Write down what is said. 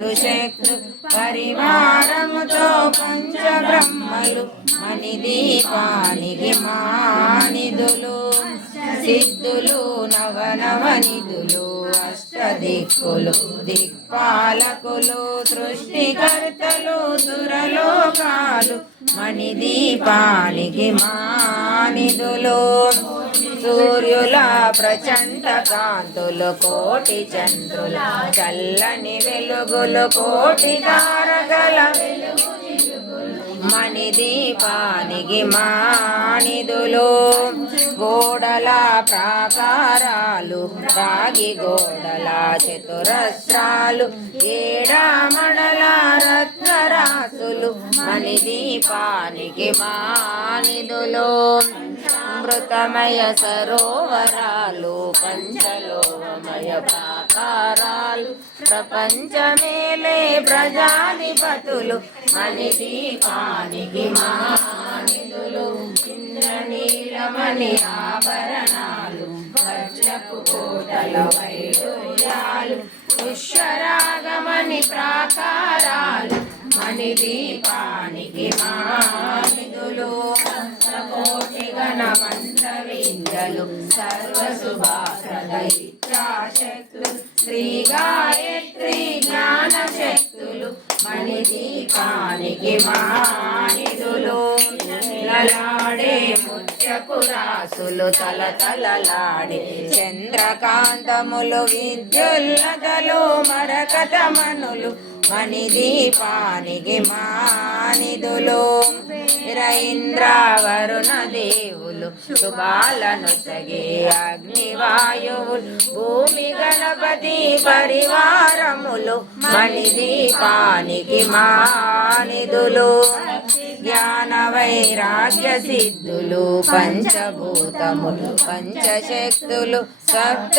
శక్తు పరివారముతో పంచబ్రహ్మలు మణిదీపానికి మానిదులు సిద్ధులు నవనవనిధులు అష్టదిక్కులు దిక్పాలకులు సృష్టికర్తలు సురలోకాలు మణిదీపానికి మానిదులు సూర్యుల ప్రచండ కాంతులు కోటి చంద్రుల చల్లని వెలుగులు కోటి తారకల మణిదీపానికి మానిదులు గోడల ప్రాకారాలు రాగి గోడల చతురస్రాలు ఏడామడల రత్నరాసులు మణిదీపానికి మానిదులు అమృతమయ సరోవరాలు పంచలోహమయ ప్రాకారాలు ప్రపంచమేలే ప్రజాధిపతులు మణిదీపానికి మానిదులు ఇంద్రనీలమణి ఆభరణాలు వజ్రపు కోటల వైడూర్యాలు పుష్యరాగమణి ప్రాకారాలు మణిదీపానికి మానిదులు కోటి గణమంత విద్యలు సర్వశుభాప్రద ఇచ్ఛాశక్తులు శ్రీ గాయత్రి జ్ఞాన శక్తులు మణిదీపానికి మానిదులు లలాడే ముత్యపు రాసులు తలతలలాడే చంద్రకాంతములు విద్యుల్లతలు మరకతమనులు మణిదీపానికి మానిదులు ఇంద్రావరుణ దేవులు శుభాలను సగే అగ్నివాయువులు భూమి గణపతి పరివారములు మణిదీపానికి మానిదులు జ్ఞాన వైరాగ్య సిద్ధులు పంచభూతములు పంచశక్తులు సప్త